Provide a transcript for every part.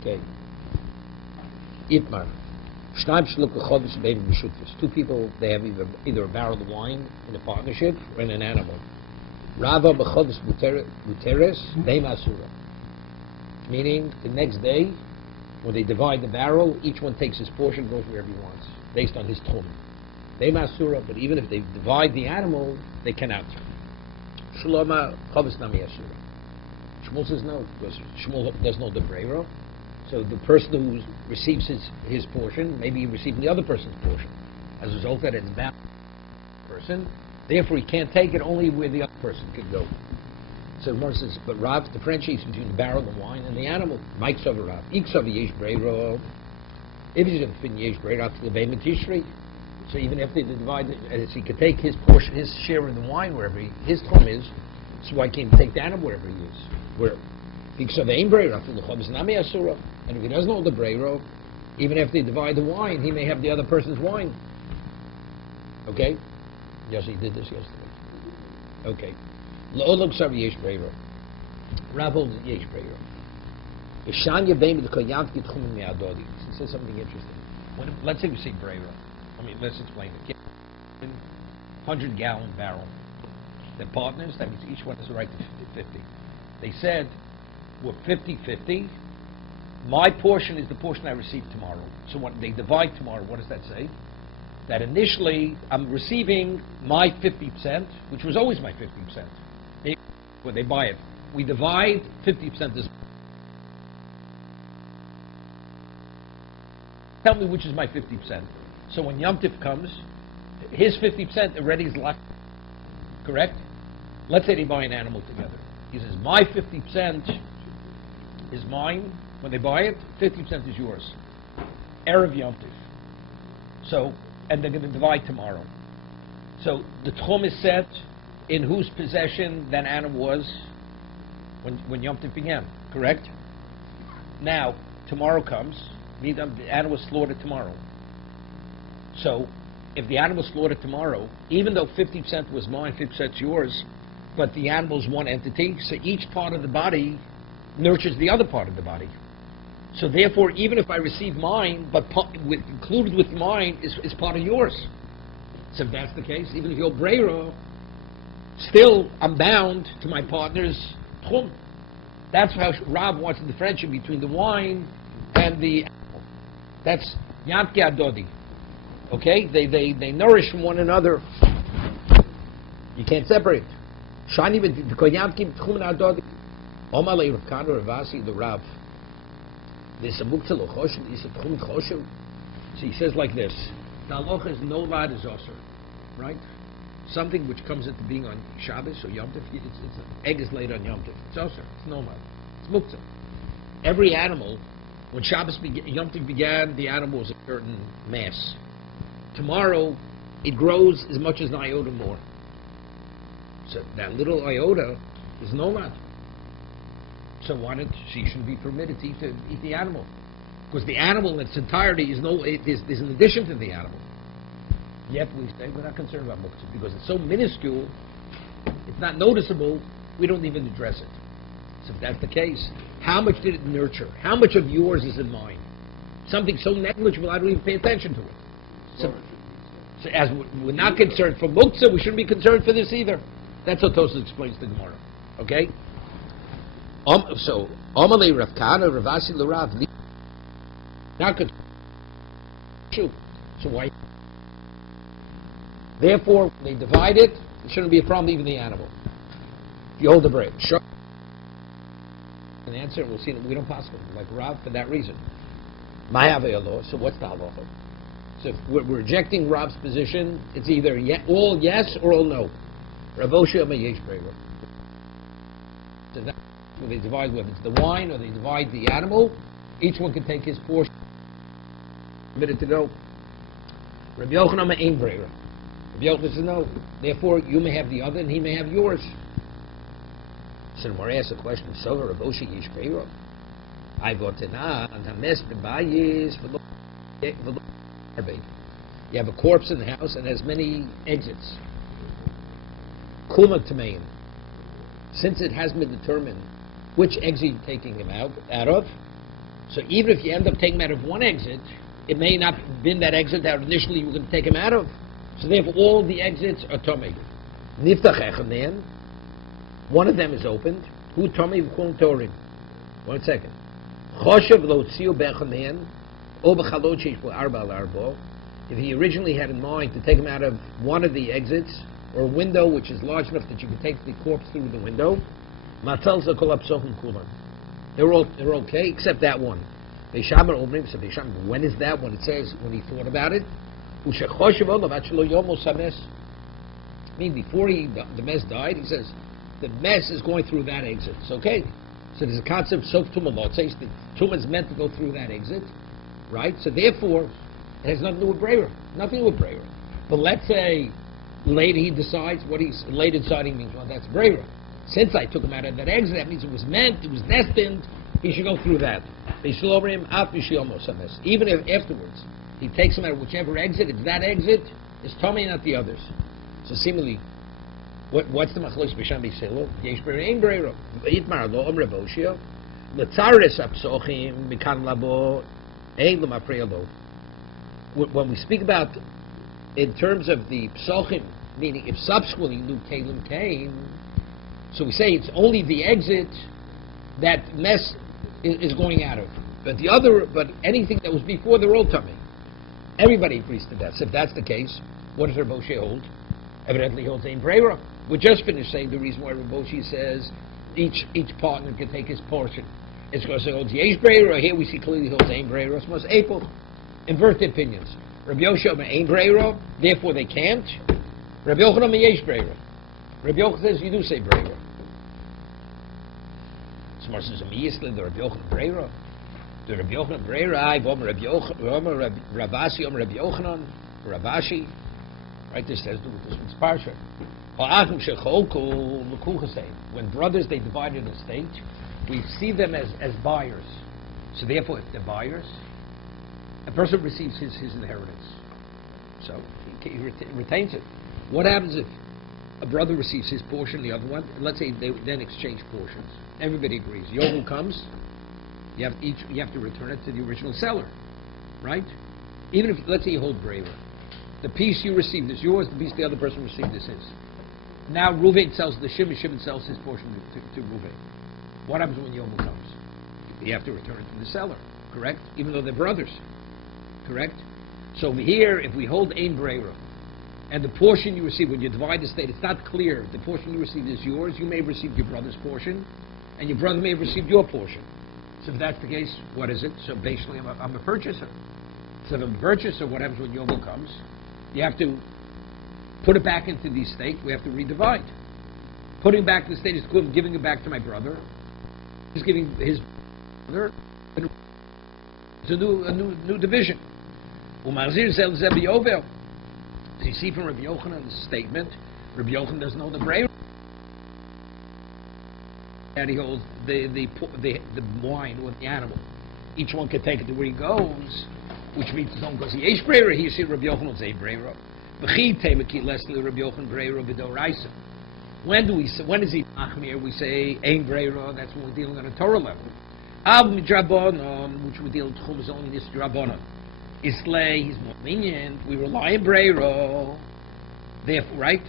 Okay. Itmar. Two people, they have either a barrel of wine in a partnership or in an animal. Rava b'chodesh muteres beim asura. Meaning, the next day, when they divide the barrel, each one takes his portion, goes wherever he wants, based on his tchum. Beim asura, but even if they divide the animal, they cannot. Shloma chodesh nami asura. Shmuel says no, because Shmuel doesn't know the breiro. So the person who receives his portion, maybe receiving the other person's portion. As a result, that it's bound to the person. Therefore, he can't take it only where the other person could go. So Gemara says, but Rav differentiates between the barrel of wine and the animal. Mike Sover Rav. Ik Sover Yesh Breiro. If he's going to fin Yesh Breiro to the Beim Tishri. So even if they divide it, he could take his portion, his share of the wine wherever his tum is. So why can't he take the animal wherever he is? Where? And if he doesn't hold the breiro, even if they divide the wine, he may have the other person's wine. Okay? Yes, he did this yesterday. Okay. Lo'olog sav yesh breiro. Rav holds yesh breiro. He says something interesting. Let's say we say breiro. Let's explain it. 100-gallon barrel. They're partners, that means each one has a right to 50. They said, we're 50-50. My portion is the portion I receive tomorrow. So when they divide tomorrow, what does that say? That initially, I'm receiving my 50%, which was always my 50%. When they buy it, we divide 50% this. Tell me which is my 50%. So when Yom Tif comes, his 50% already is locked. Correct? Let's say they buy an animal together. He says, my 50% is mine. When they buy it, 50% is yours. Erev Yom Tif. So, and they're going to divide tomorrow. So the tchum is set in whose possession that animal was when Yom Tif began. Correct? Now, tomorrow comes, the animal is slaughtered tomorrow. So, if the animal is slaughtered tomorrow, even though 50% was mine, 50% is yours, but the animal is one entity, so each part of the body nurtures the other part of the body. So therefore, even if I receive mine, but included with mine is part of yours. So if that's the case, even if you're breiro, still I'm bound to my partner's tchum. That's how Rav wants to differentiate between the wine and the animal. That's Yamke Adodi. Okay? They nourish from one another. You can't separate. Shani v'koyamkim tchum adodi. Omalei Rav Kana Ravasi the Rav. This a muktzah lochoshev. This a tchum choshev. So he says like this: the halacha is no lad is osir, right? Something which comes into being on Shabbos or Yom Tov. It's an egg is laid on Yom Tov. It's osir. It's no lad. It's muktzah. Every animal, when Yom Tov began, the animal was a certain mass. Tomorrow, it grows as much as an iota more. So that little iota is no lad. So she shouldn't be permitted to eat the animal, because the animal in its entirety is an addition to the animal. Yet we say we're not concerned about muktzah because it's so minuscule, it's not noticeable. We don't even address it. So if that's the case, how much did it nurture? How much of yours is in mine? Something so negligible I don't even pay attention to it. So as we're not concerned for muktzah, we shouldn't be concerned for this either. That's what Tosfos explains the Gemara. Okay? So, Amalei Rav Kana, Ravasi L'Rav, not good. So why? Therefore, when they divide it, it shouldn't be a problem even the animal. If you hold the bread. Sure. An answer, we'll see that we don't pass it like Rav for that reason. Ma'avei law. So what's the halacha? So if we're rejecting Rav's position, it's either all yes or all no. Rav Osher Yesh Breiro. So that's when they divide, whether it's the wine or they divide the animal, each one can take his portion. Permitted to go. Rabbi Yochanan Ein Breiro. Rabbi Yochanan says no. Therefore, you may have the other and he may have yours. So the Gemara asks a question. So Rav Osher Yesh Breiro. I got to na and hames bebayis v'lo. You have a corpse in the house and has many exits. Kuma Tamayin. Since it has been determined which exit you're taking him out of, So even if you end up taking him out of one exit, it may not have been that exit that initially you were going to take him out of. So therefore, all the exits are tomei. Niftach echanen. One of them is opened. Hu tomei v'chon torim. 1 second. Choshev lo tziu bechanen. O b'chalot sheish bo arba al arbo. If he originally had in mind to take him out of one of the exits, or a window which is large enough that you can take the corpse through the window, matzal zakol apsochim kulan. They're okay, except that one. Beishamar omrim, so Beishamar, when is that? When it says, when he thought about it, u'shechoshev olav achlo yomo sames. I mean, before the mess died, he says, the mess is going through that exit. It's okay. So there's a concept, sof tumah, says the tumah is meant to go through that exit, right? So therefore, it has nothing to do with Breira. Nothing to do with Breira. But let's say later he decides what he's later deciding means, well, that's Breira. Since I took him out of that exit, that means it was meant, it was destined, he should go through that. Even if afterwards he takes him out of whichever exit, it's that exit, it's Tomei, not the others. So similarly, what's the machlos b'sham b'selo? Yesh Breira, ein Breira. Itmar lo om reboshio. L'tzares apsochim mikan labo ein l'mafreya lo. When we speak about, in terms of the psochim, meaning if subsequently new kalim came, so we say it's only the exit that mess is going out of. But anything that was before, they're all tummy. Everybody agrees to that. So if that's the case, what does Raboshe hold? Evidently he holds Ein Breira. We just finished saying the reason why Raboshe says each partner can take his portion. It's because it holds Yesh Breira. Here we see clearly he holds Ein Breira. It's most April. Invert the opinions. Rabbi Yoshua Ein Breira, therefore they can't. Rabbi Yochanan Yesh Breira. Rabbi Yochanan says you do say Breira. Smart says immediately the Rabbi Yochanan Breira. The Rabbi Yochanan Breira. I Rabbi Yochanan, Ravasi, Rabbi Yochanan, Ravashi. Right, this has to do with this one's parsha. When brothers they divide an estate, we see them as buyers. So therefore, if they're buyers, a person receives his inheritance. So he retains it. What happens if a brother receives his portion, the other one, and let's say they then exchange portions? Everybody agrees. Yovel comes, you have to return it to the original seller, right? Even if, let's say you hold Breira. The piece you received is yours, the piece the other person received is his. Now Reuven sells the Shimon sells his portion to Reuven. What happens when Yovel comes? You have to return it to the seller, correct? Even though they're brothers. Correct? So over here, if we hold Ein Breira, and the portion you receive, when you divide the estate, it's not clear. The portion you received is yours. You may have received your brother's portion, and your brother may have received your portion. So if that's the case, what is it? So basically, I'm a purchaser. So if I'm a purchaser, what happens when Yovel comes? You have to put it back into the estate. We have to redivide. Putting back the estate is giving it back to my brother. He's giving his brother. It's a new division. So you see from Rabbi Yochanan's statement, Rabbi Yochanan doesn't know the Breira. And he holds the wine or the animal. Each one can take it to where he goes, which means his own goes. He Eish Breira. He see Rabbi Yochanan say Breira. When is he Achmir? We say Ein Breira. That's when we're dealing on a Torah level. Av midrabanon, which we deal with Tchum is only this drabanon. Islay, he's more lenient. We rely on Breiro. Therefore, right?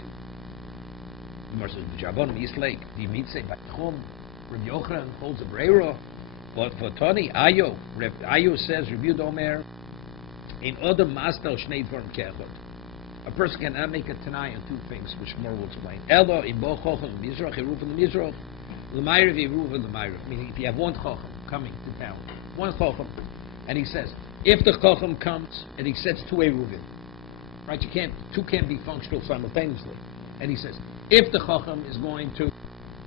Versus the drabanon Islay. The mitzvah by Tchum, Rabbi Yochanan holds a Breiro. But for Tony Ayo, Ayo says, Rabbi Domer, in other mastal shnei dvarim kechot. A person cannot make a tanai on two things, which more will explain. Elo in bo chochem mizrach, eruv in the mizrach, l'mayrav eruv in the mayrav. Meaning, if you have one chochem coming to town, one chochem, and he says, if the chochem comes and he sets two eruvim, right? Two can't be functional simultaneously. And he says, if the chochem is going to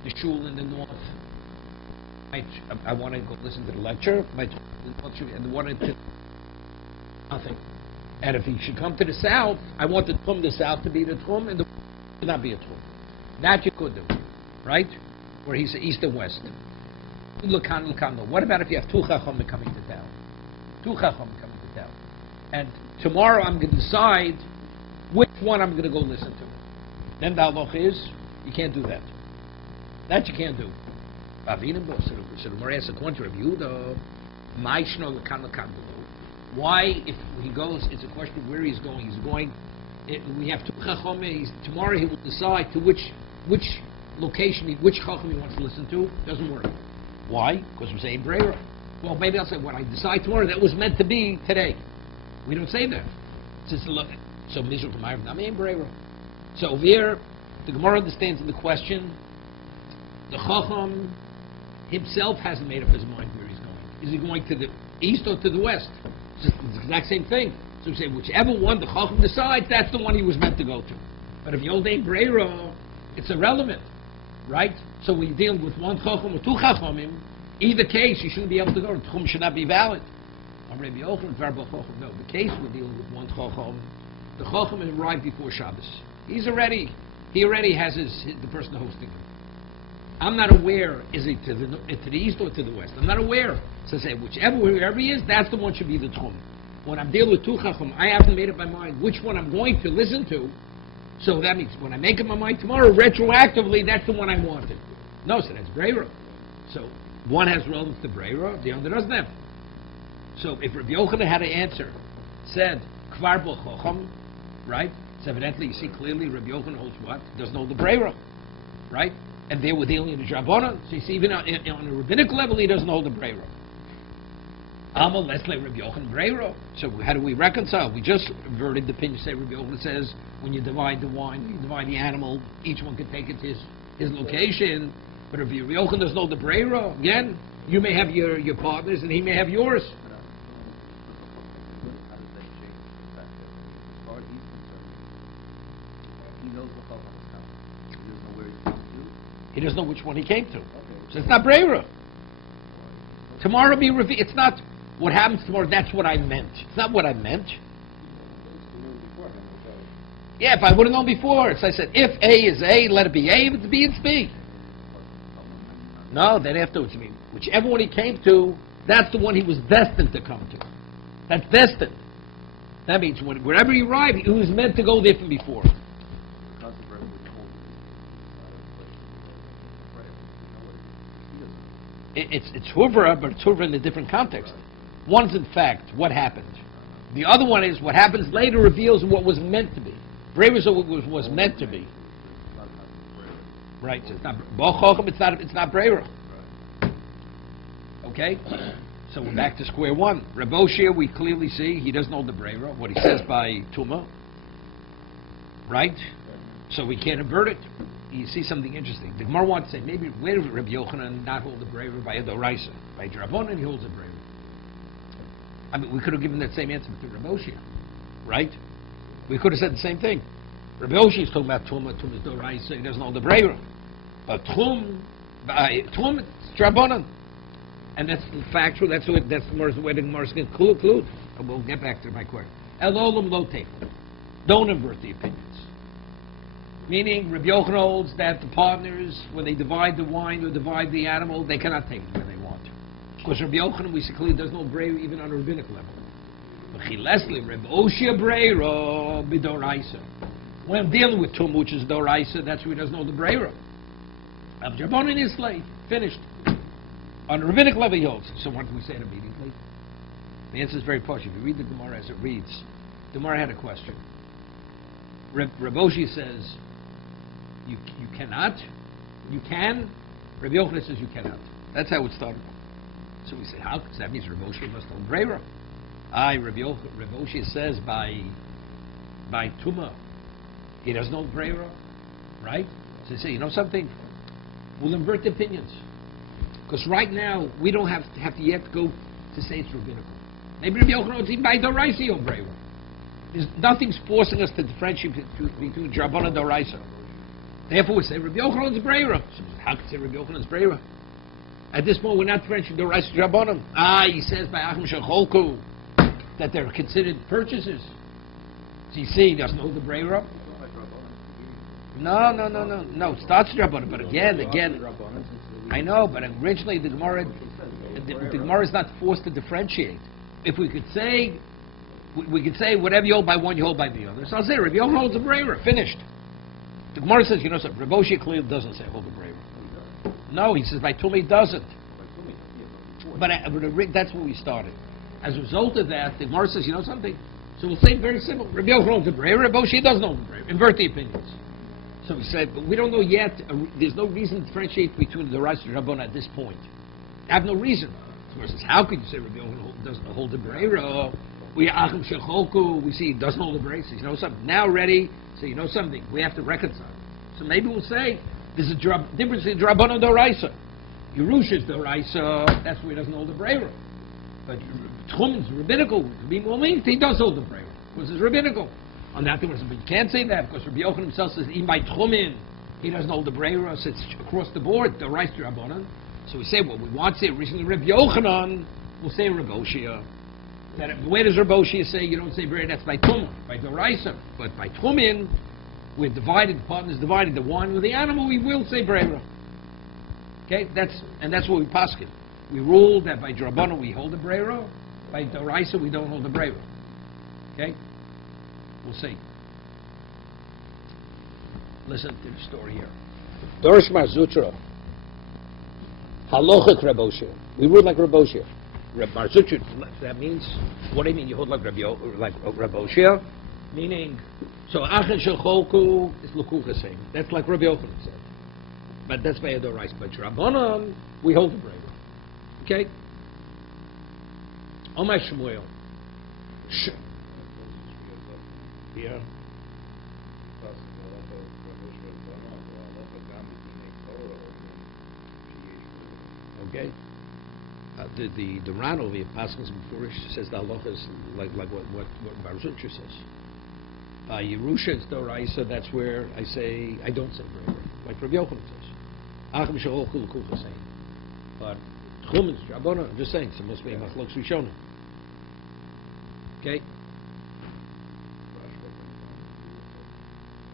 the shul in the north, I want to go listen to the lecture, and the one to nothing. And if he should come to the south, I want the tchum the south to be the tchum and the west to not be a tchum. That you could do, right? Where he's east and west. What about if you have two chacham coming to town? Two chacham coming to town. And tomorrow I'm going to decide which one I'm going to go listen to. Then the halach is, you can't do that. That you can't do. So the Gemara asks, according to Rabbi Yehuda, Why, if he goes, it's a question of where he's going. We have two chachomim. Tomorrow he will decide to which location, which chacham he wants to listen to. Doesn't work. Why? Because we say breira. Well, maybe I'll say what I decide tomorrow. That was meant to be today. We don't say that. So Mishra K'mayr Nami breira. So over here, the Gemara understands in the question. The chacham himself hasn't made up his mind where he's going. Is he going to the east or to the west? It's the exact same thing. So we say whichever one the chacham decides, that's the one he was meant to go to. But if you're name breira, it's irrelevant, right? So when you're dealing with one chacham or two chachamim, either case you shouldn't be able to go. The chum should not be valid. No, the case we're dealing with one chacham. The chacham has arrived before Shabbos. He already has the person hosting him. I'm not aware, is it to the east or to the west? I'm not aware. So say, wherever he is, that's the one should be the tchum. When I'm dealing with two chacham, I haven't made up my mind which one I'm going to listen to. So that means when I make up my mind tomorrow, retroactively, that's the one I wanted. No, so that's breira. So one has relevance to breira, the other doesn't have. So if Rabbi Yochanan had an answer, said, kvar bo chacham, right? So evidently, you see clearly, Rabbi Yochanan holds what? Doesn't hold the breira, right? And they were dealing in the Drabonon. So you see, even on a rabbinic level, he doesn't hold the breira. Amal Leslie Rabbi Yochanan breira. So how do we reconcile? We just inverted the opinion. Say Rabbi Yochanan says, when you divide the wine, when you divide the animal, each one can take it to his location. But if Rabbi Yochanan doesn't hold the breira, again, you may have your partners, and he may have yours. He doesn't know which one he came to. So it's not breira. Tomorrow will be revealed. It's not what happens tomorrow, that's what I meant. It's not what I meant. Yeah, if I would have known before. So I said, if A is A, let it be A. If it's B, it's B. No, then afterwards, I mean, whichever one he came to, that's the one he was destined to come to. That's destined. That means wherever he arrived, he was meant to go there from before. It's huvra, but it's huvra in a different context. One's in fact what happened. The other one is what happens later reveals what was meant to be. Breira is what was meant to be. Right. So it's not bochochem. It's not breira. Okay. So we're back to square one. Reb Oshia, we clearly see he doesn't know the breira. What he says by tuma. Right. So we can't invert it. You see something interesting. The Gemara wants to say, maybe where does Rabbi Yochanan not hold the breira by a doraisa? By Drabonon, he holds the breira. I mean, we could have given that same answer to Rabbi Oshia, right? We could have said the same thing. Rabbi Oshia is talking about Tumah is doraisa, he doesn't hold the breira. But Tum, it's Drabonon. And that's factual, that's the way the Gemara is going to conclude. And we'll get back to my question. El olam lo tefel. Don't invert the opinions. Meaning, Rabbi Yochanan holds that the partners, when they divide the wine or divide the animal, they cannot take it where they want to. Because Rabbi Yochanan, we see clearly, does no breira even on a rabbinic level. But Chilesli, Rabbi Oshia breira b'doraisa. When I'm dealing with tum, which is doraisa, that's where he doesn't know the breira. Drabonon is slave. Finished. On a rabbinic level, he holds. So what do we say it immediately? The answer is very posh. If you read the Gemara as it reads, the Gemara had a question. Rabbi Oshia says, you cannot. You can. Rabbi Yochanan says you cannot. That's how it started. So we say, how? Because that means Rabbi Oshia must hold breira. Rabbi Oshia says by Tuma, he doesn't hold breira, right? So they say, you know something? We'll invert the opinions. Because right now, we don't have to yet go to say it's rabbinical. Maybe Rabbi Yochanan holds even by Doraisa or breira. Nothing's forcing us to differentiate between Drabonon and Doraisa. Therefore, we say Rabbi Yochanan's breira. So how can we say Rabbi Yochanan's breira? At this point, we're not differentiating Doraisa and Drabonon. He says by Achim Shecholku that they're considered purchases. So you see, he doesn't hold the breira. No. It starts Drabonon, but again, I know, but originally the Gemara is not forced to differentiate. If we could say whatever you hold by one, you hold by the other. So I'll say Rabbi Yochanan holds a breira. Finished. The Gemara says, you know something, Rabbi Oshia clearly doesn't say hold a breira. No, he says by Tumi he doesn't. But that's where we started. As a result of that, the Gemara says, you know something? So we'll say very simple. Rabbi Yochanan holds the Breira, Rabbi Oshia doesn't hold the Breira. Invert the opinions. So we said, but we don't know yet. There's no reason to differentiate between the Rais and Rabbana at this point. I have no reason. The Gemara says, how could you say Rabbi Yochanan doesn't hold the Breira? We Achim Shecholku, we see he doesn't hold the Breira. So you know something? Now ready. So you know something? We have to reconcile. So maybe we'll say there's a difference in Drabbana and Doraisa. Yerusha is Doraisa, that's where he doesn't hold the Breira. But Tchum is rabbinical. To be more lenient, he does hold the Breira, because it's rabbinical. On that, but you can't say that, because Rabbi Yochanan himself says, even by Tchumin, he doesn't hold the Breira, so it's across the board, the Rais Drabbana. So we say, well, we want to say recently Rabbi Yochanan, we'll say Rabbi Oshia. Where does Rabbi Oshia say you don't say Breira? That's by Tumah, by Doraisa. But by Tchumin, we're divided, the partner's divided, the one with the animal, we will say Breira. Okay, that's what we paskin. We rule that by Drabbana we hold the Breira, by Doraisa we don't hold the Breira. Okay? We'll see. Listen to the story here. Dorish Mar Zutra. Halochik Rabbi Oshia. We rule like Rabbi Oshia. Mar Zutra, that means, what do you mean you hold like Rabbi Oshia? Meaning, so Achen Shecholku is Lukucha saying. That's like Rabbi Yochanan said. But that's by Adorais. But Rabbanan, we hold the Breira. Okay? Omar Shmuel. Yeah. Okay. The Ran over here, Paschal's Mefurish, says the halacha is like what Bar Zutra says. Yerusha is Doraisa, that's where I say, I don't say Breira, like Rabbi Yochanan says. Achim Shehol Kul Kul Chasein. But Tchum is Drabbana, I'm just saying, so must be a Machlok Rishona. Okay?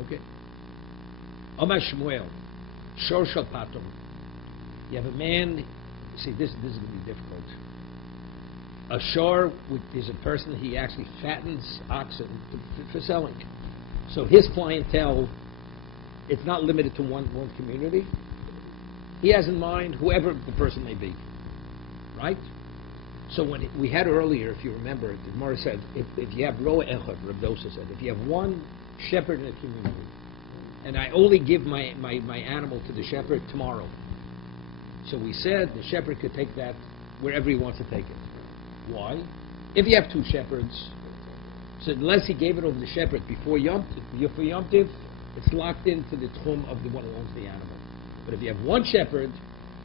Okay. Omar Shmuel, Shor Shal Patum. You have a man, see, this is going to be difficult. A shor is a person, he actually fattens oxen for selling. So his clientele, it's not limited to one community. He has in mind whoever the person may be. Right? So when we had earlier, if you remember, the Gemara said, if you have Roa Echad, Reb Dosa said, if you have one shepherd in a community, and I only give my animal to the shepherd tomorrow. So we said the shepherd could take that wherever he wants to take it. Why? If you have two shepherds, so unless he gave it over to the shepherd before Yom Tiv, it's locked into the tchum of the one who owns the animal. But if you have one shepherd,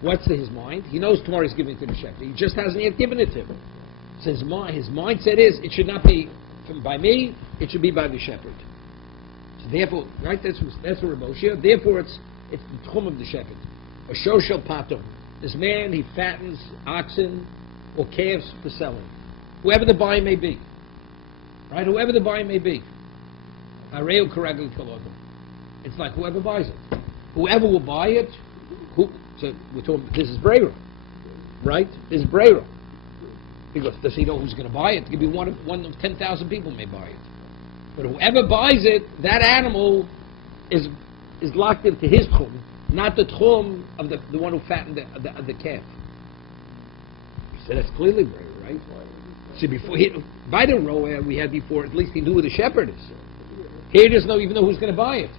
what's in his mind? He knows tomorrow he's giving it to the shepherd. He just hasn't yet given it to him. So his mindset is, it should not be by me, it should be by the shepherd. So therefore, right, that's what Rabbi Oshia, therefore it's the tchum of the shepherd. A shor shel patum. This man, he fattens oxen or calves for selling. Whoever the buyer may be. Right? Whoever the buyer may be. Areu karagel kolodim. It's like whoever buys it. Whoever will buy it, so we're talking, this is Breira. Right? This is Breira. Because does he know who's going to buy it? It could be one of 10,000 people may buy it. But whoever buys it, that animal is locked into his tchum, not the tchum of the one who fattened the calf. So that's clearly Breira, right? So before by the roa we had before, at least he knew who the shepherd is. Here he doesn't even know who's going to buy it.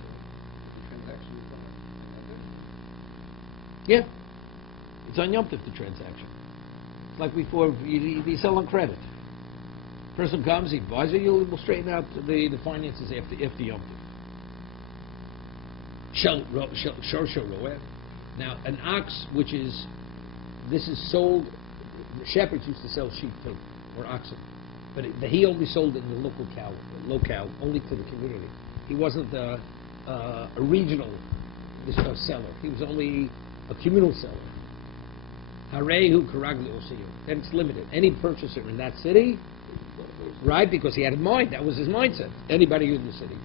Yeah, it's on Yom Tov, the transaction. It's like before, you sell on credit. Person comes, he buys it, we'll straighten out the finances after Yom Tov. Now, an ox, this is sold, the shepherds used to sell sheep too, or oxen. But he only sold it in the locale, only to the community. He wasn't a regional seller. He was only a communal seller. Harehu karagli osiyu. And it's limited. Any purchaser in that city, right? Because he had in mind, that was his mindset. Anybody in the city.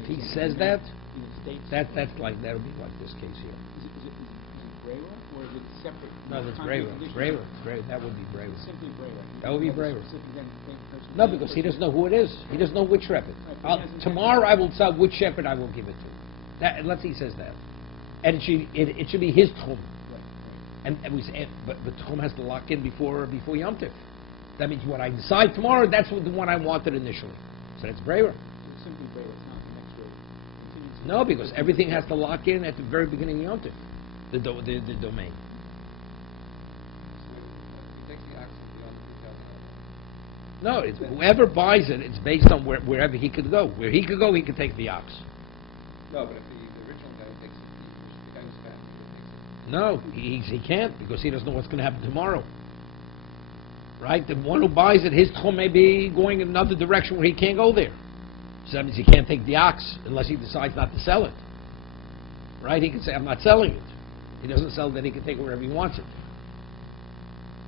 If he says that, in the States, that'll be like this case here. is it Brewer, or is it separate? No, that's Brewer. Brewer. That would be Brewer. Simply Brewer. That would be Brewer. Specific person. No, because he doesn't know who it is. He doesn't know which shepherd. Tomorrow I will tell which shepherd I will give it to. That, let's say he says that. And it should be his tchum. Right. And we say, but the tchum has to lock in before Yom Tif. That means when I decide tomorrow, that's the one I wanted initially. So that's Brewer. It's simply Brewer. It's not an extra contingency. No, because everything has to lock in at the very beginning of Yom Tif. The domain. No, it's whoever buys it, it's based on wherever he could go. Where he could go, he could take the ox. No, but if the original guy takes it, the guy who's back takes it. No, he can't, because he doesn't know what's going to happen tomorrow. Right? The one who buys it, his tchum may be going in another direction where he can't go there. So that means he can't take the ox unless he decides not to sell it. Right? He can say, I'm not selling it. He doesn't sell it, then he can take it wherever he wants it.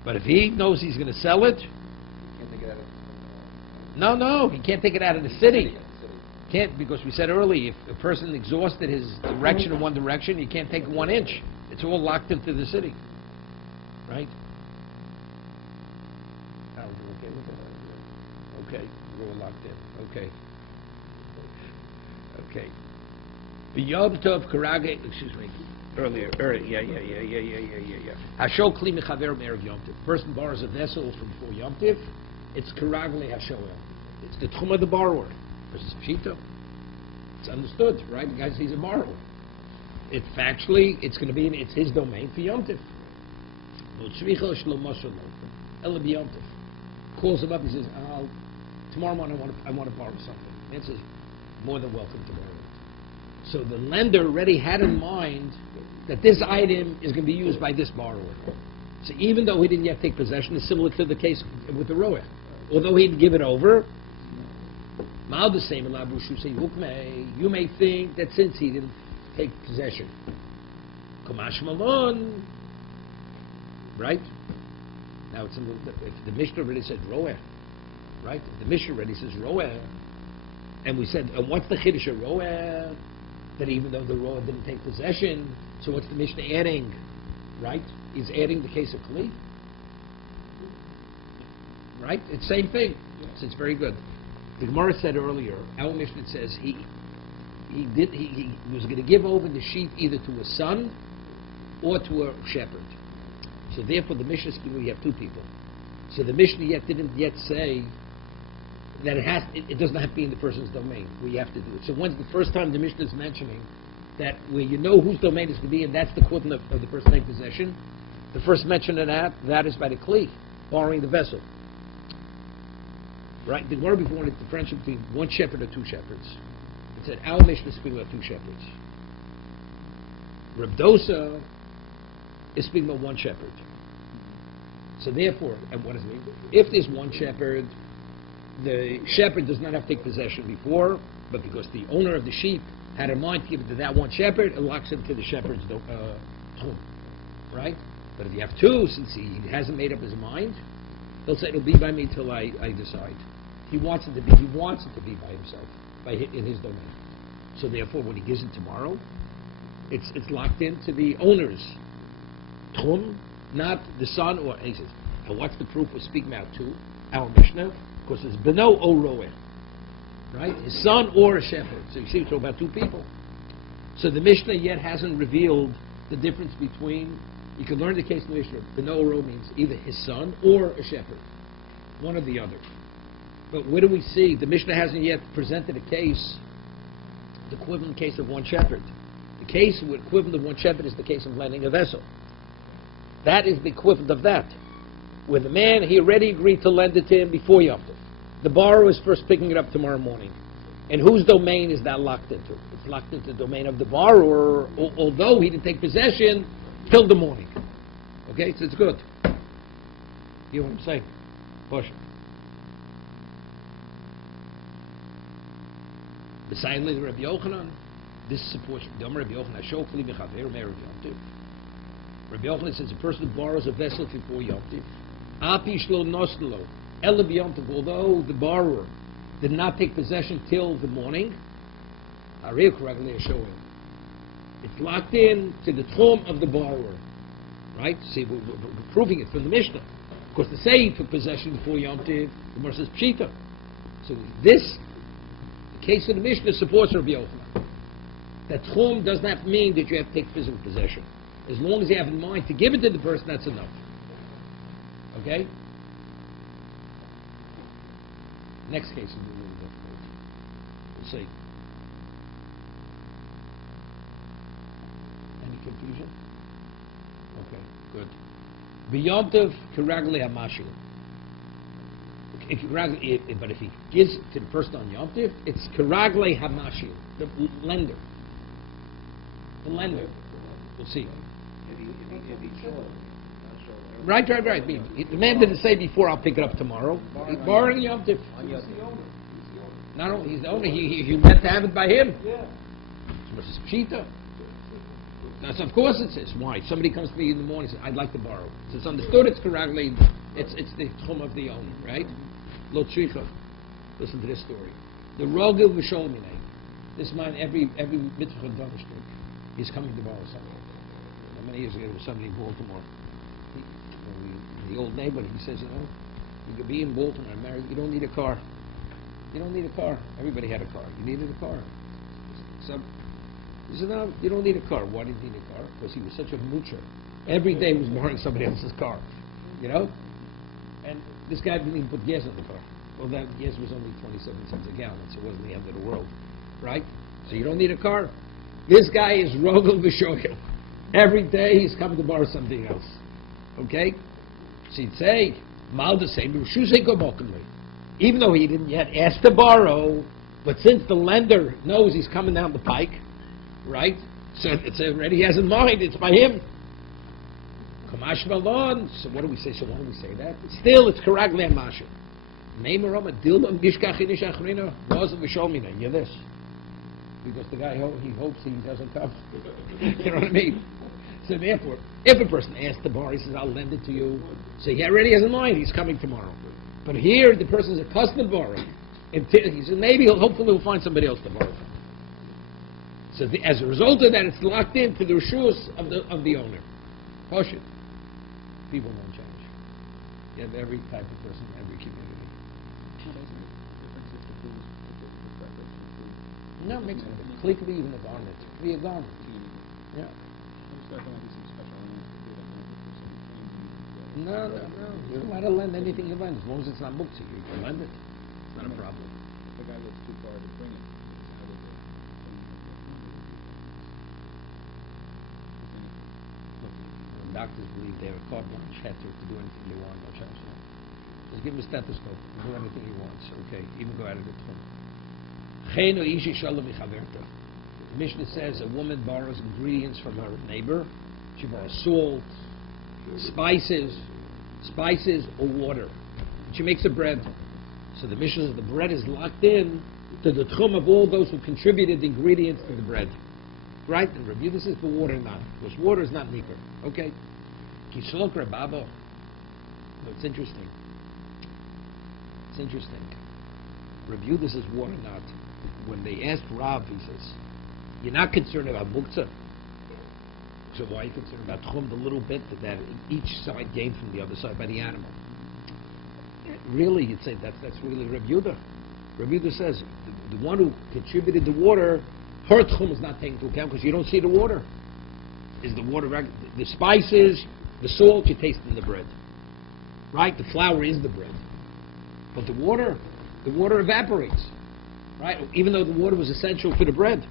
But if he knows he's going to sell it, Can't take it out of no, he can't take it out of the city. the city. Can't, because we said earlier, if a person exhausted his direction in one direction, you can't take 1 inch. It's all locked into the city. Right? Are you okay with that? Okay, we're all locked in. Okay. Okay. The Yom Tov Karage, excuse me, earlier, yeah. Hashol Kli Mechaver Me'erev Yom Tov. Person borrows a vessel from before Yom Tov, it's Karagle Hashoel. It's the tchum of the borrower. This is Pshita. It's understood, right? The guy says he's a borrower. It factually, it's going to be, it's his domain for Yom Tov. Calls him up, he says, tomorrow morning I want to borrow something. And says, more than welcome to borrow it. So the lender already had in mind that this item is going to be used by this borrower. So even though he didn't yet take possession, it's similar to the case with the roeh. Although he'd give it over, you may think that since he didn't take possession, right? Now it's if the Mishnah already said roeh, right? If the Mishnah already says roeh, and we said, and what's the chiddush of roeh? That even though the roeh didn't take possession, so what's the Mishnah adding? Right? He's adding the case of kli. Right? It's the same thing. So it's very good. The Gemara said earlier, our Mishnah says he was going to give over the sheep either to a son or to a shepherd. So therefore the Mishnah speaking, we have two people. So the Mishnah didn't yet say that it doesn't have to be in the person's domain. We have to do it. So when's the first time the Mishnah is mentioning that where you know whose domain it's going to be, and that's the equivalent of the person taking possession, the first mention of that is by the kli, borrowing the vessel. Right? The Gemara before wanted the friendship between one shepherd or two shepherds. It said, our Mishnah is speaking about two shepherds. Reb Dosa is speaking about one shepherd. So therefore, and what does it mean? If there's one shepherd, the shepherd does not have to take possession before, but because the owner of the sheep had in mind to give it to that one shepherd, it locks into the shepherd's home. Right? But if you have two, since he hasn't made up his mind, he'll say, it'll be by me till I decide. He wants it to be by himself, in his domain. So therefore, when he gives it tomorrow, it's locked into the owner's tchum, not the son or. And he says, and what's the proof we're speaking about to our Mishnah? Because it's beno o roeh, right? His son or a shepherd. So you see, we're talking about two people. So the Mishnah yet hasn't revealed the difference between. You can learn the case in the Mishnah. Beno o roeh means either his son or a shepherd, one or the other. But where do we see the Mishnah hasn't yet presented a case, the equivalent case of one shepherd? The case with equivalent of one shepherd is the case of lending a vessel. That is the equivalent of that. Where the man, he already agreed to lend it to him before Yom Tov. The borrower is first picking it up tomorrow morning. And whose domain is that locked into? It's locked into the domain of the borrower, although he didn't take possession till the morning. Okay, so it's good. You know what I'm saying? Push. Besides Rabbi Yochanan, this supports Rabbi Yochanan. Shokli mechaver me'erev Yom Tov. Rabbi Yochanan says a person who borrows a vessel before Yom Tov, api shlo noslo, ela b'Yom Tov, although the borrower did not take possession till the morning, Ariel correctly is showing. It's locked in to the tchum of the borrower, right? See, we're proving it from the Mishnah. Of course, the say he took possession before Yom Tov, the Gemara says Pshita. So this, the case of the Mishnah supports Rabbi Yochanan. That tchum does not mean that you have to take physical possession. As long as you have in mind to give it to the person, that's enough. Okay? Next case will be a little difficult. We'll see. Any confusion? Okay, good. B'yomtov kiragle hamashu. But if he gives to the person on Yom Tov, it's kiragle hamashu, the lender. The lender. We'll see. If he showed, not showed. Right. The man didn't say before, I'll pick it up tomorrow. He's borrowing Yom Tov. Not only he's the owner, he meant to have it by him. Yeah. So it's Pshita. Now, so of course it says. Why? Somebody comes to me in the morning and says, I'd like to borrow. So it's understood it's karagle, it's the tchum of the owner, right? Lo tzricha. Listen to this story. The Rogel V'Sholmine. This man, every mitzvah and Donnerstag, he's coming to borrow something. Many years ago, there was somebody in Baltimore. The old neighbor, he says, you could be in Baltimore and married, you don't need a car. You don't need a car. Everybody had a car. You needed a car. So, he said, no, you don't need a car. Why did he need a car? Because he was such a moocher. Every day he was borrowing somebody else's car. And this guy didn't even put gas in the car. Well, that gas was only 27 cents a gallon, so it wasn't the end of the world. Right? So you don't need a car. This guy is Rogel V'Shoyel. Every day he's coming to borrow something else. Okay? So he'd say, Mal the same, even though he didn't yet ask to borrow, but since the lender knows he's coming down the pike, right? So it's already he has in mind, it's by him. Kamash Malon. So what do we say? So why do we say that? Still, it's Karagle Masha. Neimarama Dilma Bishkachinish Achrina was Vishomina. Hear this? Because the guy he hopes he doesn't come. You know what I mean? So therefore, if a person asks to borrow, he says, I'll lend it to you. So he already has in mind he's coming tomorrow. But here, the person is accustomed to borrowing. He says, hopefully he'll find somebody else to borrow from. So as a result of that, it's locked into the reshus of the owner. Push it. People won't change. You have every type of person in every community. No, it makes no difference. Click could be even a garment. It could be a garment. Yeah. No. You're allowed to lend anything you lend, as long as it's not muktzah. You can lend it. It's not a problem. If the guy goes too far to bring it, Doctors believe they have a carte blanche to do anything they want. No chance. Just give him a stethoscope. Do anything he wants. Okay, even go out of the tchum. The Mishnah says a woman borrows ingredients from her neighbor. She borrows salt, spices or water. She makes a bread. So the Mishnah says the bread is locked in to the tchum of all those who contributed the ingredients to the bread. Right? And review this is for water not. Because water is not nikar. Okay? Kisolok Rababo. It's interesting. Review this as water not. When they asked Rav, he says, you're not concerned about muktzah. So why are you concerned about tchum, the little bit that each side gained from the other side by the animal? Really, you'd say that's really Reb Yehuda. Reb Yehuda says, the one who contributed the water, her tchum is not taken into account because you don't see the water. Is the water, the spices, the salt, you taste in the bread. Right? The flour is the bread. But the water evaporates. Right? Even though the water was essential for the bread.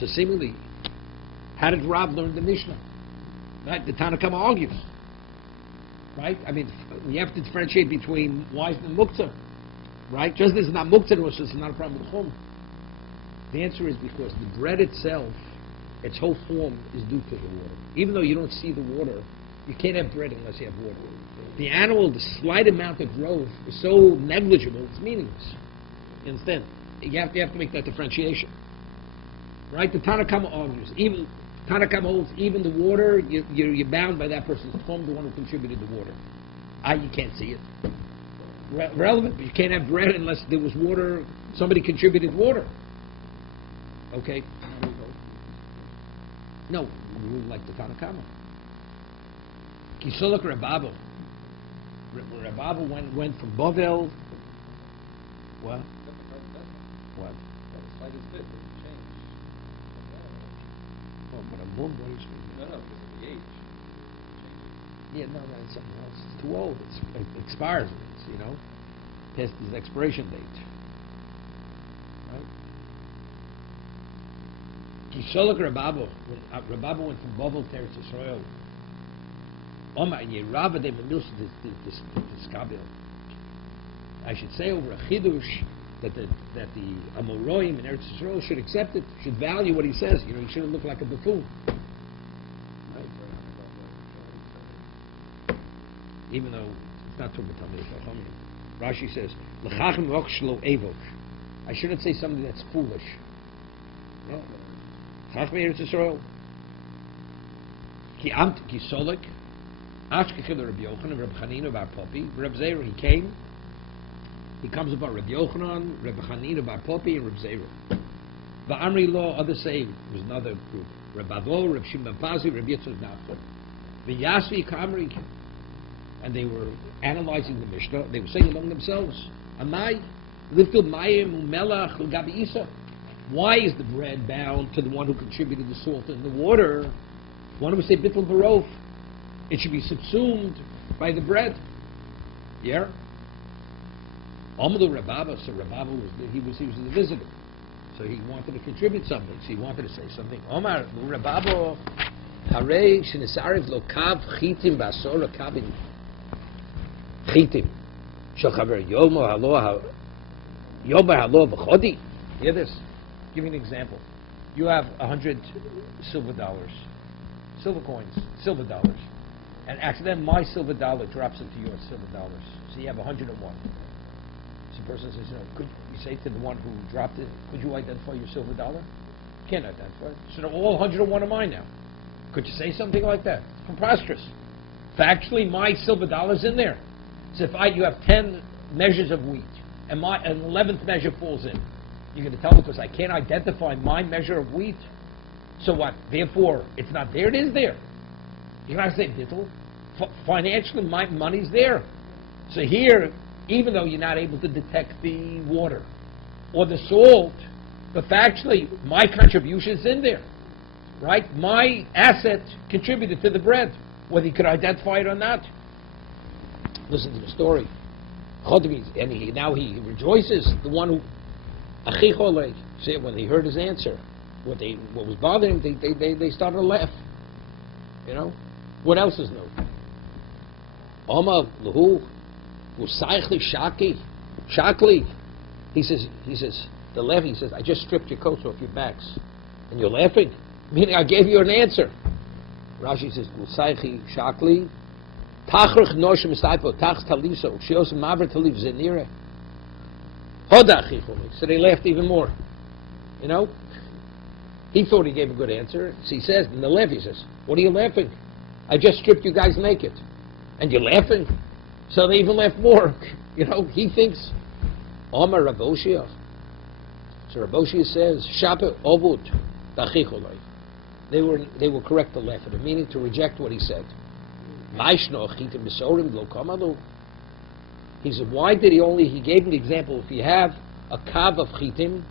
So seemingly, how did Rav learn the Mishnah? Right? The Tanakama argues. Right? I mean, we have to differentiate between wise and muktzah. Right? Just as it's not muktzah, it's not a problem with chum. The answer is because the bread itself, its whole form is due to the water. Even though you don't see the water, you can't have bread unless you have water. The animal, the slight amount of growth is so negligible, it's meaningless. You understand? You have to make that differentiation. Right? The Tanakama argues. Tanakama holds even the water, you're bound by that person's home, the one who contributed the water. You can't see it. Relevant, but you can't have bread unless there was water, somebody contributed water. Okay? No, we would like the Tanakama. Kisulak Rababo. Rababo went from Bovel. What? What? Slight is bit, it changed. Oh, but a moon, what is it? No, because of the age. Yeah, no, that's something else. It's too old. It expires. It's, past its expiration date. Right? Kisholak Rababo. Rababo went from Bovel to Eretz Yisrael. Oma and Yerava de Menus this Kabil. I should say over a chidush that the Amoroim in Eretz Yisrael should accept it, should value what he says. He shouldn't look like a buffoon. Right? Even though it's not true. Rashi says, "L'chachem v'okshlo evok." I shouldn't say something that's foolish. No. Chachmei Eretz Yisrael. Ki amt ki solik. Ashkechel Rabbi Yochanan, Rabbi Chanina bar Popi. Rabbi Zera, he came. He comes about Rabbi Yochanan, Rabbi Chanina bar Popi, and Rabbi Zera. Va'amri lo, others say, it was another group. Rabbi Avo, Rabbi Shimon Pazi, Rabbi Yitzchak Nafta. V'yasvi kamri. And they were analyzing the Mishnah. They were saying among themselves, Amai, liftul mayim umelach l'gabi isa. Why is the bread bound to the one who contributed the salt and the water? One would say bittul barof. It should be subsumed by the bread. Yeah? Amadu Rababa, so Rababa he was the visitor. So he wanted to contribute something. So he wanted to say something. Omar Rababa Harei Shinisariv lo kav chitim basora kabin chitim. Shochaver yomo halo b'chodi. Hear this? Give me an example. You have 100 silver dollars, silver coins, silver dollars. And accidentally my silver dollar drops into your silver dollars. So you have 101. So the person says, could you say to the one who dropped it, could you identify your silver dollar? Can't identify it. So they're all 101 of mine now. Could you say something like that? It's preposterous. Factually, my silver dollar's in there. So if you have 10 measures of wheat, and an 11th measure falls in, you're going to tell me because I can't identify my measure of wheat. So what? Therefore, it's not there. It is there. You're not going to say bittul. Financially, my money's there. So here, even though you're not able to detect the water or the salt, but factually, my contribution's in there, right? My asset contributed to the bread, whether you could identify it or not. Listen to the story. And now he rejoices. The one who, Achicholei, said when he heard his answer, what was bothering him, they started to laugh. What else is new? Oma Lahu, Usaichli Shakli. He says, the laughing, he says, I just stripped your coats off your backs. And you're laughing? Meaning I gave you an answer. Rashi says, Usaichli Shakli, Tachrach Noshim Saipo, Tach Taliso, Shios Maver Taliv Zenire. So they laughed even more. He thought he gave a good answer. So he says, and the Levi says, what are you laughing? I just stripped you guys naked. And you're laughing? So they even laugh more. He thinks, Omar Raboshia. So Raboshia says, Shape Obut Dachicholai. They were correct to laugh at him, meaning to reject what he said. He said, why did he gave him the example, if you have a kav of chitim,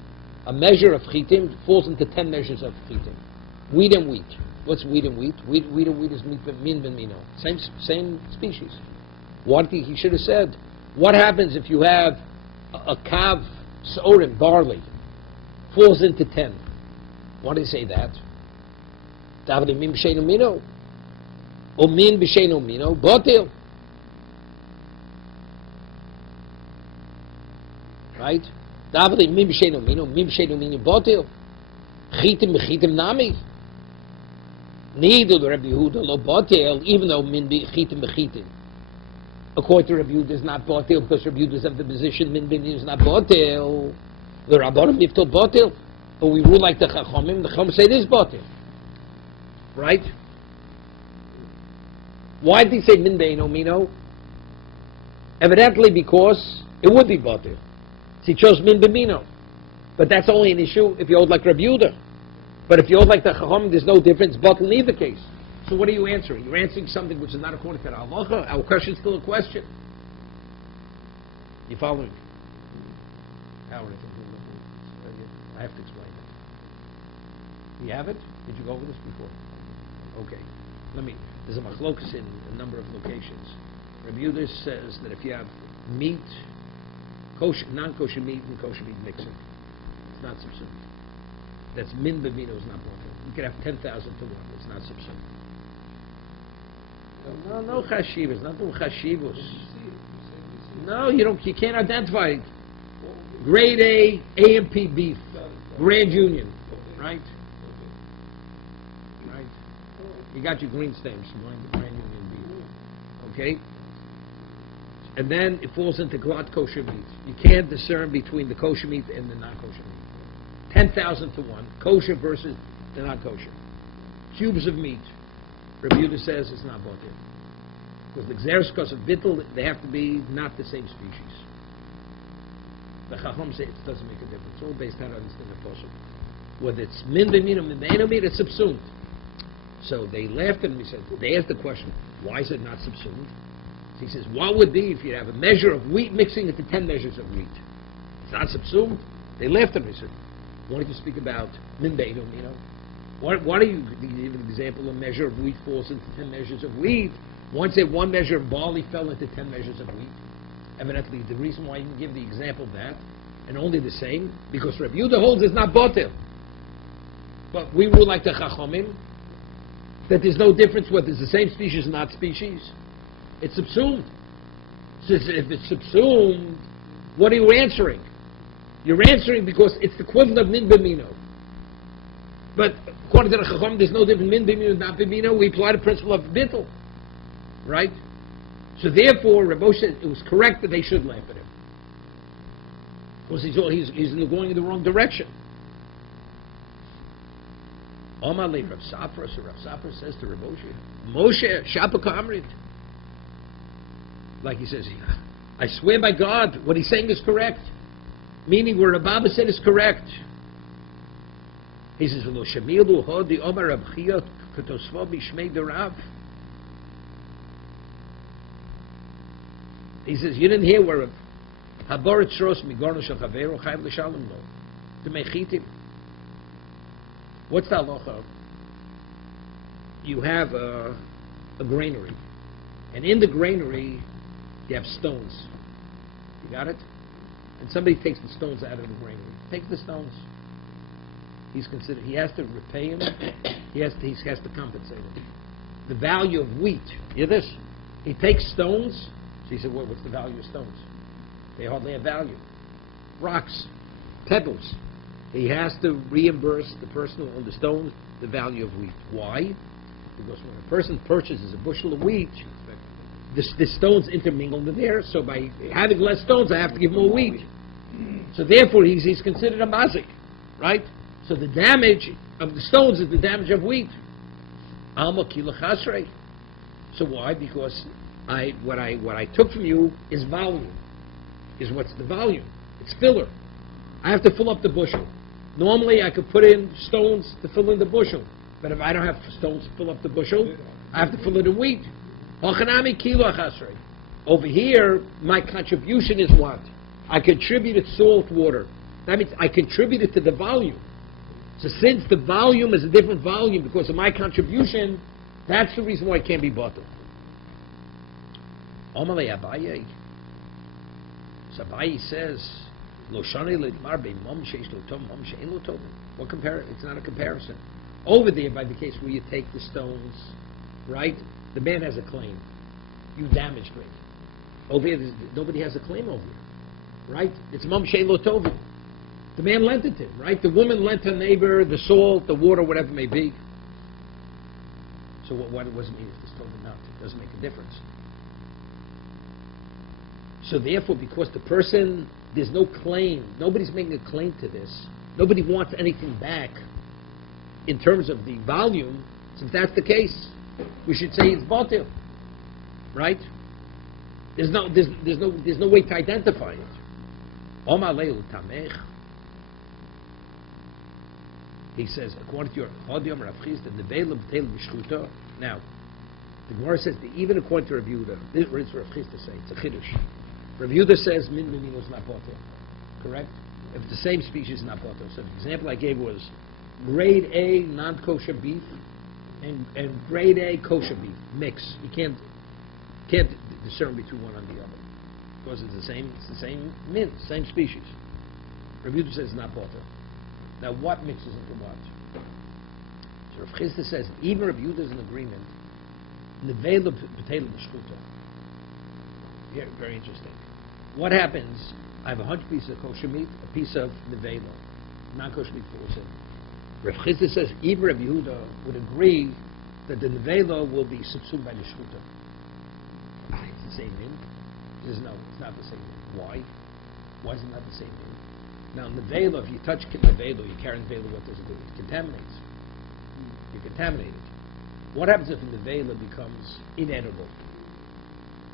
a measure of chitim falls into 10 measures of chitim. Wheat and wheat. What's wheat and wheat? Wheat and wheat is min ben mino. Same species. What he should have said, what happens if you have a kav sorim, barley, falls into 10? Why did he say that? Davide min b'sheinu mino. Or min b'sheinu mino, botil. Right? Davide min b'sheinu mino, botil. Chitim b'chitim nami. Neither the Rabbi Yehuda lo botil, even though min b'chitim b'chitim. According to Rabbi Yehuda, is not botil because Rabbi Yehuda have the position min b'chitim is not botil. The Rabbanim nifto botil, but we rule like the Chachomim. The Chachomim say it is botil, right? Why did he say min beino mino? Evidently because it would be botil. So he chose min b'mino. But that's only an issue if you hold like Rabbi Yehuda. But if you hold like the Chacham, there's no difference, but in either case. So what are you answering? You're answering something which is not according to the halacha. Our question is still a question. You following? Howard, I have to explain it. You have it? Did you go over this before? Okay. There's a machlokas in a number of locations. Rabbi Yehuda says that if you have meat, kosher, non-kosher meat and kosher meat mixing, it's not subsumed. That's min b'mino is not bothering. You could have 10,000 to 1. It's not subsumed. No chashivas, not no chashivos. No, you don't. You can't identify it. Grade A, AMP beef, Grand Union, right? Right. You got your green stamps, Grand Union beef, okay? And then it falls into glot kosher meat. You can't discern between the kosher meat and the non-kosher meat. 10,000 to 1, kosher versus the non-kosher. Cubes of meat. Rabbi Yehuda says it's not both here. Because the Xeris because of Bittel, they have to be not the same species. The Chacham say it doesn't make a difference. It's all based on understanding the Pasuk. Whether it's min b'min or min b'eino meat, it's subsumed. So they laughed at him. They asked the question, why is it not subsumed? So he says, what would be if you have a measure of wheat mixing into 10 measures of wheat? It's not subsumed. They laughed at him. He said, why don't you speak about min b'eino meat? Why do you give an example? A measure of wheat falls into 10 measures of wheat. Once say one measure of barley fell into 10 measures of wheat. Evidently, the reason why you can give the example of that, and only the same, because Rabbi Yehuda holds it's not botel. But we rule like the Chachamim, that there's no difference whether it's the same species or not species. It's subsumed. So if it's subsumed, what are you answering? You're answering because it's the equivalent of min b'mino. But according to the Chacham, there's no difference min b'mino and not b'mino. We apply the principle of bittul, right? So therefore, Rabbi said it was correct that they should laugh at him because he's going in the wrong direction. Amalei Rav Safra, so Rav Safra says to Rav Moshe, Shapaka Amrit. Like he says, I swear by God, what he's saying is correct. Meaning where Rabbi said is correct. He says, V'lo shemilu hodi omar Rav Chia k'tosvo b'shmei derav. He says, you didn't hear where Haboret Shros Migorno Shel Chaveru Chayv L'Shalom Lo to Mechitim. What's the halacha? You have a granary, and in the granary you have stones. You got it? And somebody takes the stones out of the granary. Takes the stones. He's considered. He has to repay him. He has to compensate him. The value of wheat. You hear this? He takes stones. So he said, well, what's the value of stones? They hardly have value. Rocks, pebbles. He has to reimburse the person who owned the stones the value of wheat. Why? Because when a person purchases a bushel of wheat, the stones intermingle in there, so by having less stones, I have to give more wheat. So therefore, he's considered a mazik, right? So the damage of the stones is the damage of wheat. Alma kila chasrei. So why? Because what I took from you is volume. Is what's the volume? It's filler. I have to fill up the bushel. Normally, I could put in stones to fill in the bushel, but if I don't have stones to fill up the bushel, I have to fill it in wheat. Over here, my contribution is what? I contributed salt water. That means I contributed to the volume. So since the volume is a different volume because of my contribution, that's the reason why it can't be bottled. Amalei Abaye. So Abaye says, what it's not a comparison. Over there, by the case where you take the stones, right? The man has a claim. You damaged it. Over here, nobody has a claim over here, right? It's mom shein lo tovim. The man lent it to him, right? The woman lent her neighbor the salt, the water, whatever it may be. So what does it mean if it's told out? It doesn't make a difference. So therefore, because the person, there's no claim, nobody's making a claim to this, nobody wants anything back in terms of the volume, since that's the case, we should say it's batil, right? There's no way to identify it. He says, according to your Hodium Rav Chizda, the Nevela B'Tel B'Shchuta. Now, the Gemara says that even according to Rav Yehuda, this is what Rav Chizda say. It's a chiddush. Rav Yehuda says min minino is not poter. Correct? If it's the same species, not poter. So the example I gave was grade A non-kosher beef and grade A kosher beef mix. You can't discern between one and the other because it's the same min, same species. Rav Yehuda says not poter. Now what mixes into what? So Rav Chizda says even Rav Yehuda is in agreement. Nevela B'Tel B'Shchuta. Very interesting. What happens? I have 100 pieces of kosher meat, a piece of nevela, non-kosher meat falls in. Rav Chizda says even Rav Yehuda would agree that the nevela will be subsumed by the shchuta. It's the same min. He says no, it's not the same min. Why? Why is it not the same min? Now nevela, if you touch nevela, you carry nevela, what does it do? It contaminates. You contaminate it. What happens if the nevela becomes inedible?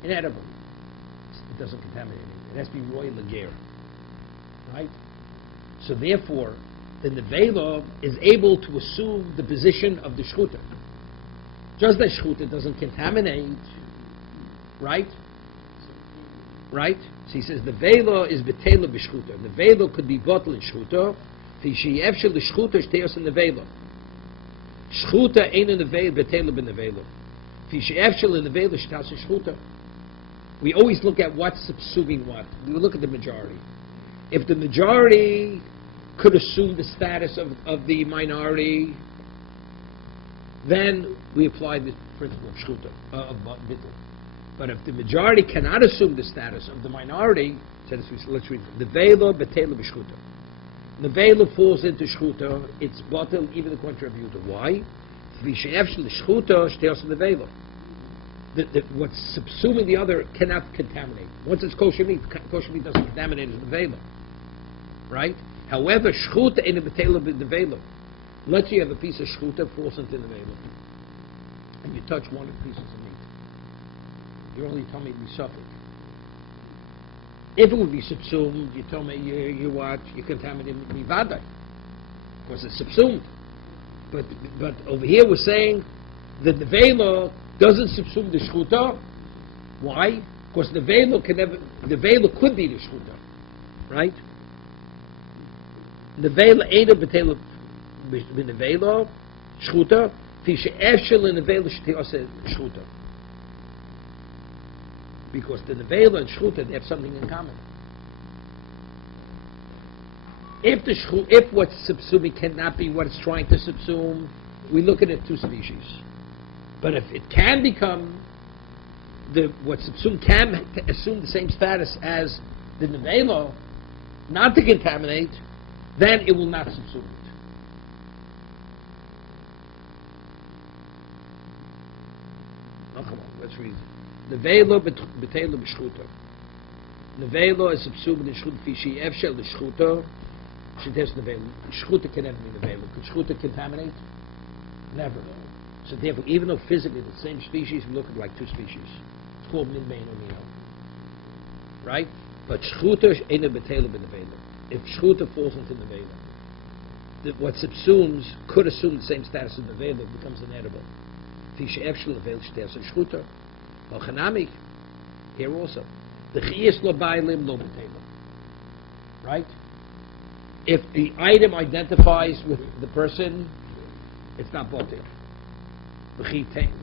Inedible. It doesn't contaminate anything. It has to be royal lager. Right? So therefore, the nevela is able to assume the position of the shchuta. Just that shchuta doesn't contaminate, right? Right? So he says the nevela is betela b'shchuta. The nevela could be bottled in shchuta. V'shiyef shel shchuta shteyos in nevela. Shchuta ain't in nevela betela b'nevela. V'shiyef shel nevela shtas shchuta. We always look at what's subsuming what. We look at the majority. If the majority could assume the status of the minority, then we apply the principle of shchuta, of bittul. But if the majority cannot assume the status of the minority, so let's read the vela betela b'shchuta. The vela falls into shchuta, it's batel even according to Rav Yehuda. Why? V'she'ef shel shchuta shteyos in the vela. What's subsuming the other cannot contaminate. Once it's kosher meat doesn't contaminate the vela. Right? However, shchuta in the betela b'nevela. Let's say you have a piece of shchuta falls into the vela, and you touch one of the pieces of meat. You're only telling me to be suffolk. If it would be subsumed, you tell me you contaminate mivada, because it's subsumed. But over here we're saying that the vela doesn't subsume the shchuta. Why? Because the vela could be the shchuta, right? The vela ain't a betela b'nevela shchuta. Tishe'ef shel nevela shteyos shchuta. Because the nevela and shchuta, they have something in common. If what's subsuming cannot be what it's trying to subsume, we look at it two species. But if it can become what's subsumed can assume the same status as the nevela, not to contaminate, then it will not subsume it. Now come on, let's read. Nevela betela b'shchuta. Nevela is subsumed in shchuta fishi efshel l'shchuta. She does nevela. Shchuta can never be nevela. Could shchuta contaminate? Never. So therefore, even though physically the same species, we look at like two species. It's called min bein amino. Right? But shchuta ain't a betela b'nevela. If shchuta falls into nevela, what subsumes could assume the same status as nevela, it becomes inedible. Fishi efshel nevela shtes shchuta. Chanami, here also. The chiyas lo bailim lo betela. Right? If the item identifies with the person, it's not botel.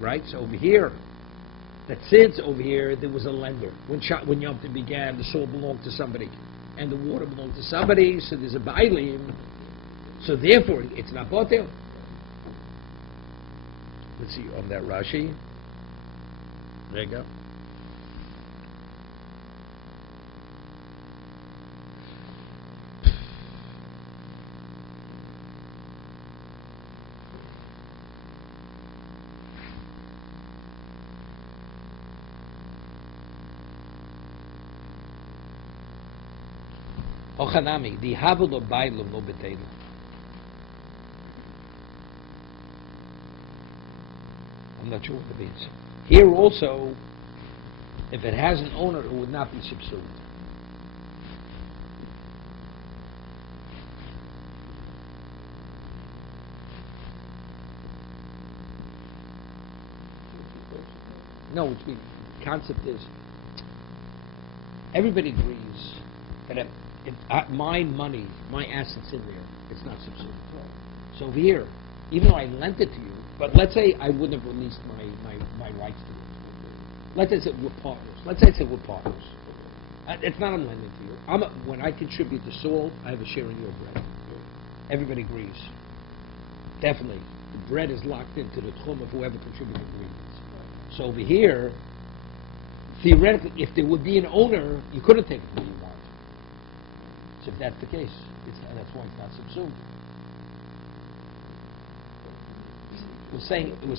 Right? So over here, that since over here there was a lender. When Yom Tov began, the soil belonged to somebody, and the water belonged to somebody, so there's a bailim. So therefore, it's not botel. Let's see on that Rashi. There you go. Ochanami, the havul of bailum no betelu. I'm not sure what it means. Here also, if it has an owner, it would not be subsumed. No, which means the concept is everybody agrees that if my money, my assets in there, it's not subsumed. So over here, even though I lent it to you, but let's say I wouldn't have released my rights to it. Let's say we're partners. Let's say we're partners. It's not I'm lending to you. When I contribute the salt, I have a share in your bread. Everybody agrees. Definitely. The bread is locked into the tchum of whoever contributed the ingredients. So over here, theoretically, if there would be an owner, you couldn't take it when you want. So if that's the case, that's why it's not subsumed. We're saying the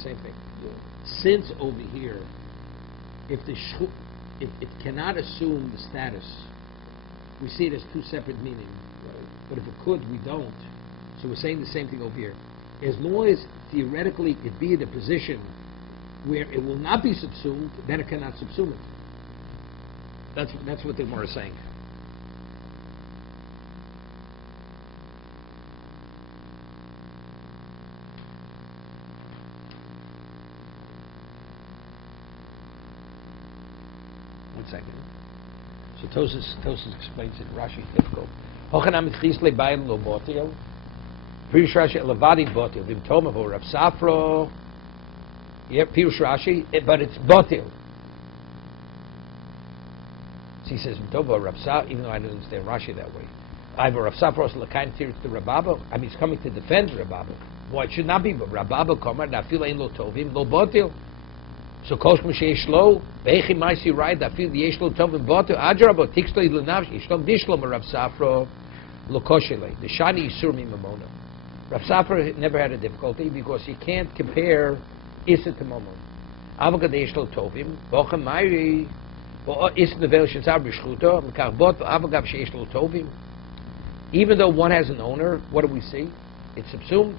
same thing. Since over here, if it cannot assume the status, we see it as two separate meanings. But if it could, we don't. So we're saying the same thing over here. As long as theoretically it be in a position where it will not be subsumed, then it cannot subsume it. That's what the Gemara is saying. One second. So Tosas explains it. Rashi is difficult. Hochanam Chisle Bayim Lo Botil. Pirush Rashi Levadi Botil. Vim Tomavo Rav Safro. Yeah, Pirush Rashi, but it's Botil. So he says Vim Tomavo Rav Safro, even though I don't understand Rashi that way. Either Rav Safro is Lakaim Tirith to Rababo. I mean, he's coming to defend Rababo. Why it should not be, but Rababo Komar Nafil Ein Lo Tovim Lo Botil. So Kosh Moshe Shlo, Bechi Maisi Rai, Nafil Yeshlo Tovim Botil, Adrabo, Tixlo Ilunav, Yishlom Dishlo Rav Safro. Lokoshele, the Shani Yisur Mimamona. Rav Safra never had a difficulty because you can't compare Issa to Mamon. Avagadesh Lo Tovim, Bochem Mairi, Issa Nevel Shenzar Bishchuto, Mekarbot, Avagav Sheish Lo Tovim. Even though one has an owner, what do we see? It's subsumed.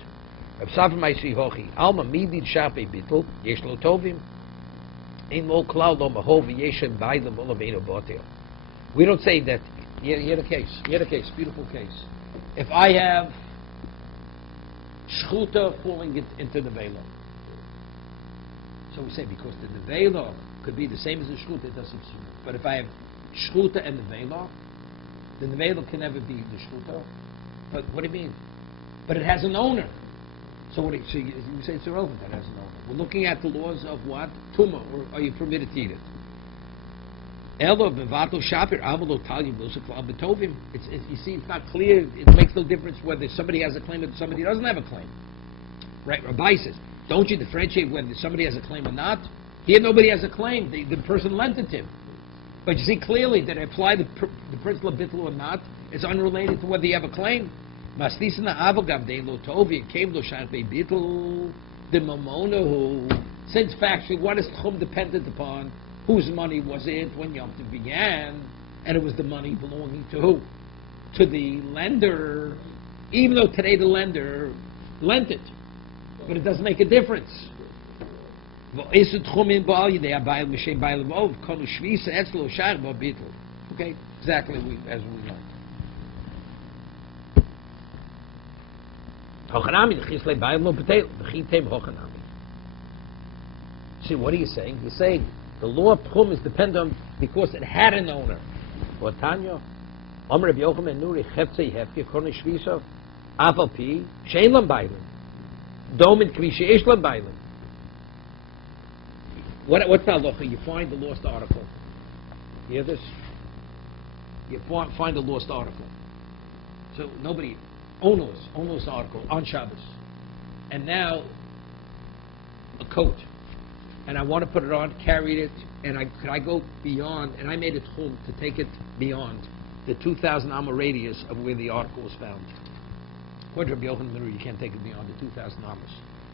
Rav Safra Maisi Hochi, Alma Midid Shape Bittel, Yesh Lo Tovim. Ein Lo Klau Lo Mahov Yeshem Baidem Olaveno Botel. We don't say that. Hear the case. Beautiful case. If I have shchuta falling into the vela, so we say because the nevela could be the same as the shchuta, it doesn't subsume. But if I have shchuta and the nevela can never be the shchuta. But what do you mean? But it has an owner. So you say it's irrelevant that it has an owner. We're looking at the laws of what? Tumah, or are you permitted to eat it? You see, it's not clear. It makes no difference whether somebody has a claim or somebody doesn't have a claim. Right? Rabbi says, don't you differentiate whether somebody has a claim or not? Here, nobody has a claim. The person lent it to him. But you see clearly that apply the principle of bittul or not, it's unrelated to whether you have a claim. The mamona, since factually, what is tchum dependent upon? Whose money was it when Yom Tov began? And it was the money belonging to who? To the lender. Even though today the lender lent it. But it doesn't make a difference. Okay, exactly as we learned. See, what are you saying? You're saying the law of Tchum is dependent because it had an owner. What Tanya? Amr Rabbi Yochanan Nuri Cheftzei Hefke Korne Shvisa Aval Pi Shein Lam Bailim Domin Kvi Sheish Lam Bailim. What's the halacha? You find the lost article. You hear this? You find the lost article. So nobody owners article on Shabbos, and now a coat. And I want to put it on, carry it, and could I go beyond, and I made it home to take it beyond the 2,000 amma radius of where the article was found. According to Rabbi Yochanan, you can't take it beyond the 2,000 ammas.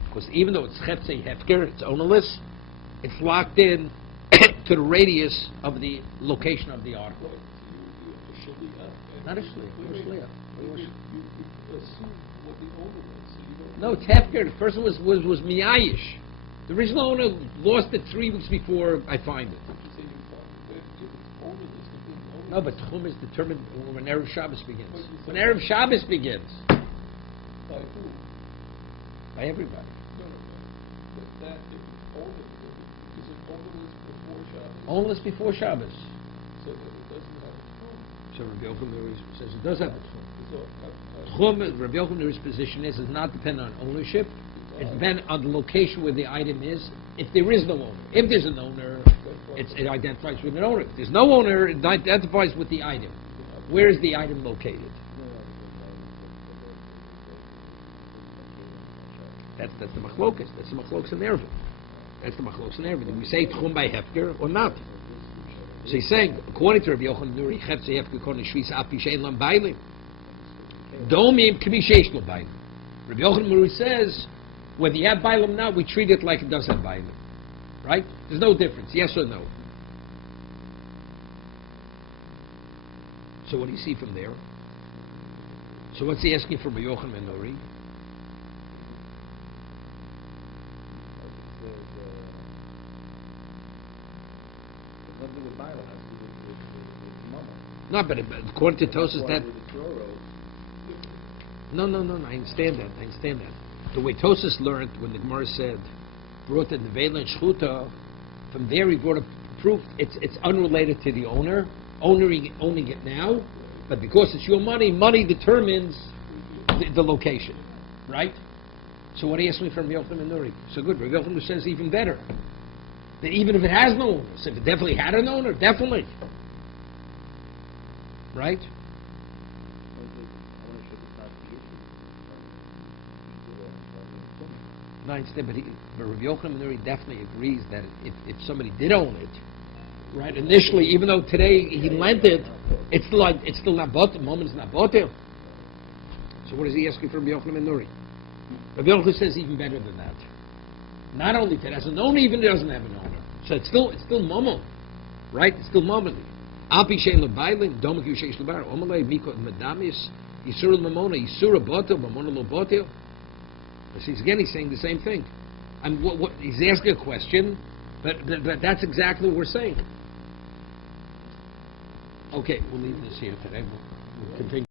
Because even though it's chetzei hefker, it's ownerless, it's locked in to the radius of the location of the article. Not a shliach. No, it's hefker. The person was miyayish. The original owner lost it 3 weeks before I find it. No, but Tchum is determined when Erev Shabbos begins. When Erev Shabbos begins. By who? By everybody. But that, if it's over, is it overless before Shabbos? Only before Shabbos. So that it doesn't have a tchum. So Rabbi Yochanan says it does have a tchum. So, Tchum, Rabbi Yochanan's position is not dependent on ownership. It depends on the location where the item is. If there is no owner, if there's an owner, it identifies with an owner. If there's no owner, it identifies with the item. Where is the item located? That's the machlokas. That's the machlokas in Erevin. That's the machlokas in Erevin. Do we say tchum by hefker or not? So he's saying, according to Rabbi Yochanan Nuri, chetze hefker kohen shvis api shein lam bailim. Domim k'mi sheish lo bailim. Rabbi Yochanan Nuri says, whether you have bailim now, we treat it like it does have bailim. Right? There's no difference, yes or no? So what do you see from there? So what's he asking from Rabbi Yochanan Nuri? No, but according to Tosas, that... No, I understand that. The way Tosas learned, when the Gemara said, brought the Nevela and Shchuta, from there he brought a proof, it's unrelated to the owner, owning it now, but because it's your money determines the location, right? So what he asked me from Yochanan Nuri? So good, Rabbi Yochanan says even better. That even if it has no owner, so if it definitely had an owner, definitely. Right? No, I understand, but Rabbi Yochanan Nuri definitely agrees that if somebody did own it, right, initially, even though today he lent it, it's still not bought, the moment it's not bought there. So what is he asking from Rabbi Yochanan Nuri? Rabbi Yochanan says even better than that. Not only that, as an owner, even if it doesn't have an owner. So it's still momo, right? It's still momoli. Api shein lebailin, domak yushesh lebar. Omalei mikot medamis, yisur mamona, yisur botel, mamona lo botel. He's saying the same thing. And what he's asking a question, but that's exactly what we're saying. Okay, we'll leave this here today. We'll continue.